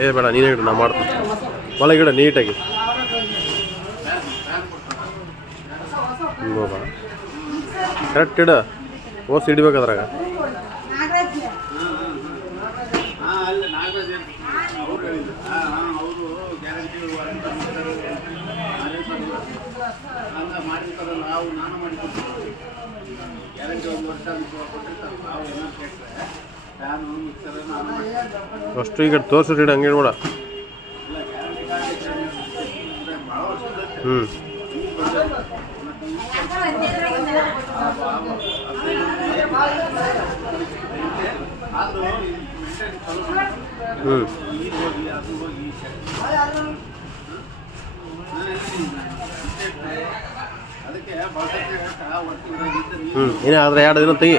ಏ ಬೇಡ ನೀನೇ ಇಡು, ನಾ ಮಾಡ್ತೀನಿ. ಒಳಗಿಡ ನೀಟಾಗಿ ಕರೆಕ್ಟ್ ಇಡ. ಓಸ್ ಹಿಡಿಬೇಕು ಅದ್ರಾಗ. ಅಷ್ಟು ಈಗ ತೋರಿಸ್ರಿ ಹಂಗೆ ನೋಡ. ಹ್ಞೂ ಏನೇ ಆದರೆ 2 ದಿನ ತೆಗಿ.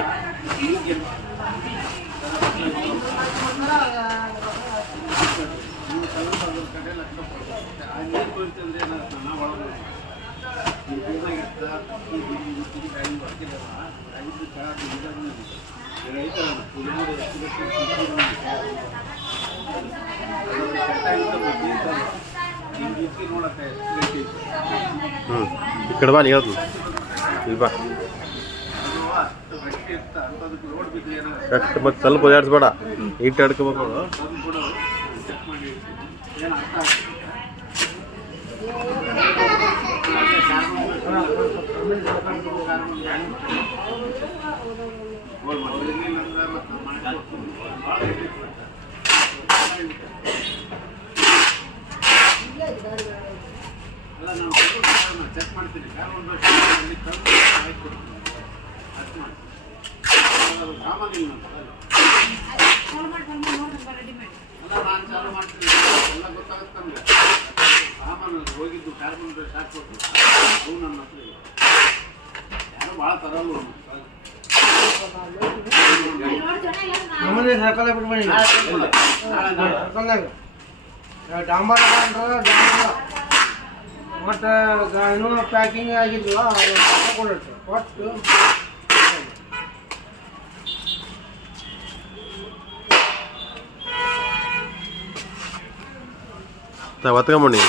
ಈ ಕಡೆ ಬಾ, ನೀ ಹೇಳ್ತೀನಿ ಇಲ್ಲಿ ಬಾ. ಕರೆಕ್ಟ್ ಮತ್ತು ಸ್ವಲ್ಪ ಓಡಾಡಿಸ್ಬೇಡ, ಈಟ್ ಆಡ್ಕೋಬೇಕು ನೋಡು. ಚೆಕ್ ಮಾಡ್ತೀನಿ. ನಾನು ಚಾಲು ಮಾಡ್ತೀನಿ, ಎಲ್ಲ ಗೊತ್ತಾಗುತ್ತೆ ನಮಗೆ. ಸಾಮಾನು ಹೋಗಿದ್ದು ಕಾರ್ಬನ್ ಶಾಕ್ ಕೊಟ್ಟು ಅವು ನನ್ನ ಹತ್ರ ಯಾರು ಭಾಳ ತರಲ್ಲ. ಮತ್ತು ಇನ್ನೂ ಪ್ಯಾಕಿಂಗ್ ಆಗಿದ್ವ ಕೊಟ್ಟು ಒತ್ಕೊಂಬಣ್ಣಿ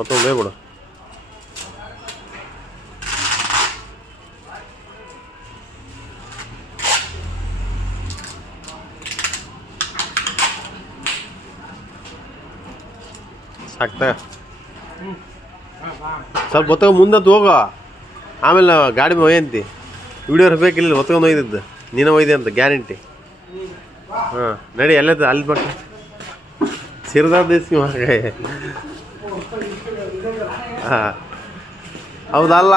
ಒತ್ತೊಂದು ಬೇಗ ಬಿಡು. ಸಾಕ್ತಾ ಸ್ವಲ್ಪ ಹೊತ್ತಗ ಮುಂದೆ ಹೋಗ. ಆಮೇಲೆ ಗಾಡಿ ಮೇಲೆ ಒಯ್ಯಂತಿ. ವಿಡಿಯೋ ಬೇಕಿಲ್ಲ, ಹೊತ್ಕೊಂಡು ಒಯ್ದಿದ್ದು ನೀನು ಒಯ್ದೆ ಅಂತ ಗ್ಯಾರಂಟಿ. ಹಾಂ ನಡಿ, ಎಲ್ಲ ಅಲ್ಲಿ ಬಟ್ ಸಿರದಾದ ದಿವ್ಸ ಹಾಂ ಹೌದಲ್ಲ.